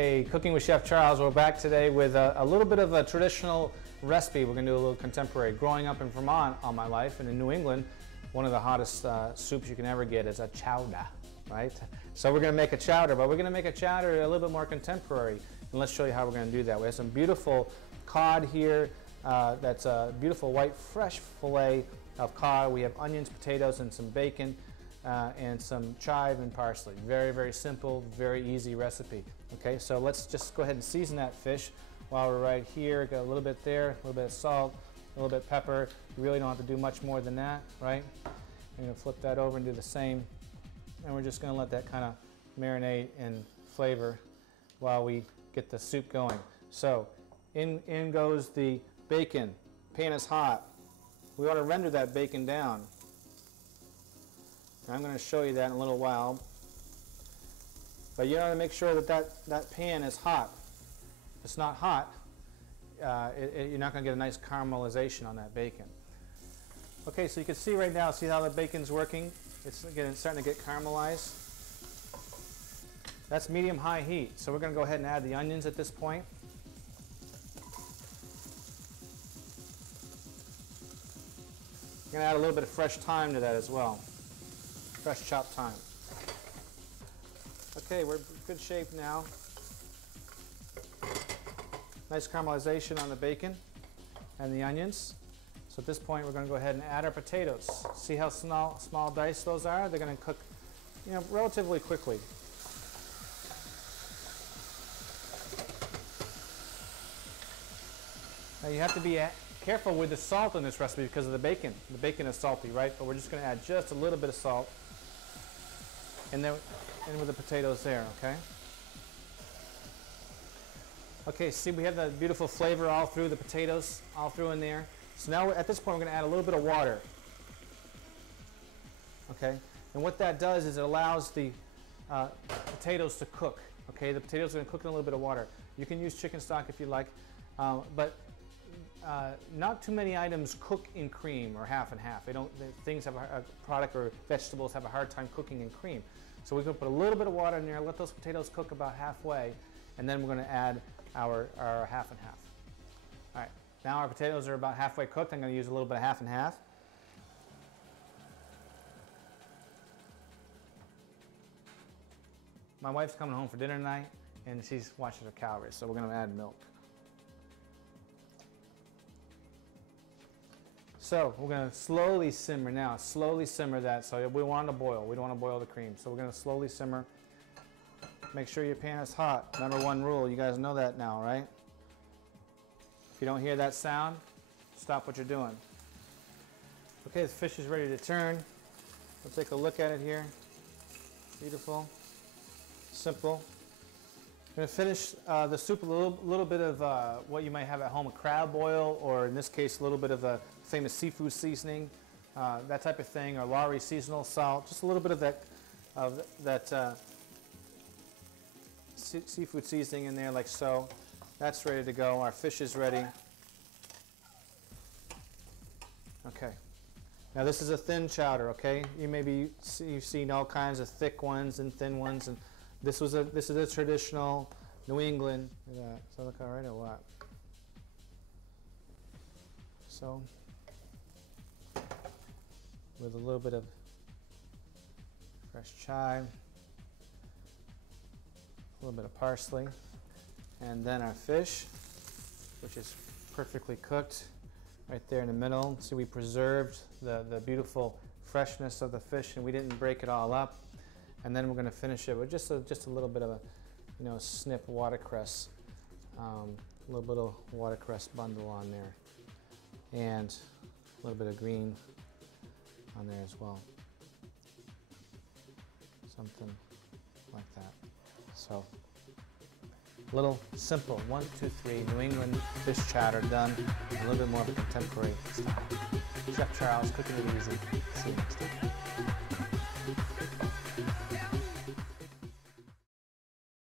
Hey, Cooking with Chef Charles. We're back today with a little bit of a traditional recipe. We're going to do a little contemporary. Growing up in Vermont all my life and in New England, one of the hottest soups you can ever get is a chowder, right? So we're going to make a chowder, but we're going to make a chowder a little bit more contemporary. And let's show you how we're going to do that. We have some beautiful cod here. That's a beautiful white fresh fillet of cod. We have onions, potatoes, and some bacon. And some chive and parsley. Very, very simple, very easy recipe. Okay, so let's just go ahead and season that fish while we're right here. Got a little bit there, a little bit of salt, a little bit of pepper. You really don't have to do much more than that, right? I'm going to flip that over and do the same. And we're just going to let that kind of marinate and flavor while we get the soup going. So in goes the bacon. Pan is hot. We want to render that bacon down. I'm going to show you that in a little while, but you want to make sure that that pan is hot. If it's not hot, you're not going to get a nice caramelization on that bacon. Okay, so you can see right now, see how the bacon's working? It's starting to get caramelized. That's medium-high heat, so we're going to go ahead and add the onions at this point. I'm going to add a little bit of fresh thyme to that as well. Fresh chopped thyme. Okay, we're in good shape now. Nice caramelization on the bacon and the onions. So at this point we're going to go ahead and add our potatoes. See how small diced those are? They're going to cook, relatively quickly. Now you have to be careful with the salt in this recipe because of the bacon. The bacon is salty, right? But we're just going to add just a little bit of salt. And then in with the potatoes there, okay? Okay, see we have that beautiful flavor all through the potatoes, all through in there. So now at this point we're going to add a little bit of water. Okay? And what that does is it allows the potatoes to cook. Okay? The potatoes are going to cook in a little bit of water. You can use chicken stock if you like, but not too many items cook in cream or half and half. Things have a product or vegetables have a hard time cooking in cream. So we're going to put a little bit of water in there, let those potatoes cook about halfway, and then we're going to add our half and half. All right, now our potatoes are about halfway cooked. I'm going to use a little bit of half and half. My wife's coming home for dinner tonight, and she's watching her calories, so we're going to add milk. So we're going to slowly simmer now, slowly simmer that. So we want to boil. We don't want to boil the cream. So we're going to slowly simmer. Make sure your pan is hot. Number one rule. You guys know that now, right? If you don't hear that sound, stop what you're doing. Okay, the fish is ready to turn. We'll take a look at it here. Beautiful. Simple. I'm going to finish the soup with a little bit of what you might have at home, a crab boil, or in this case, a little bit of a famous seafood seasoning, that type of thing, or Lowry seasonal salt. Just a little bit of that seafood seasoning in there, like so. That's ready to go. Our fish is ready. Okay. Now this is a thin chowder. Okay. You've seen all kinds of thick ones and thin ones, and this is a traditional New England. Does that look all right or what? So, with a little bit of fresh chive, a little bit of parsley, and then our fish, which is perfectly cooked, right there in the middle. See, we preserved the beautiful freshness of the fish, and we didn't break it all up. And then we're going to finish it with just a little bit of a, snip watercress, a little bit of watercress bundle on there, and a little bit of green on there as well. Something like that. So, a little simple, 1, 2, 3, New England fish chowder done, a little bit more of a contemporary style. Chef Charles, cooking it easy. See you next time.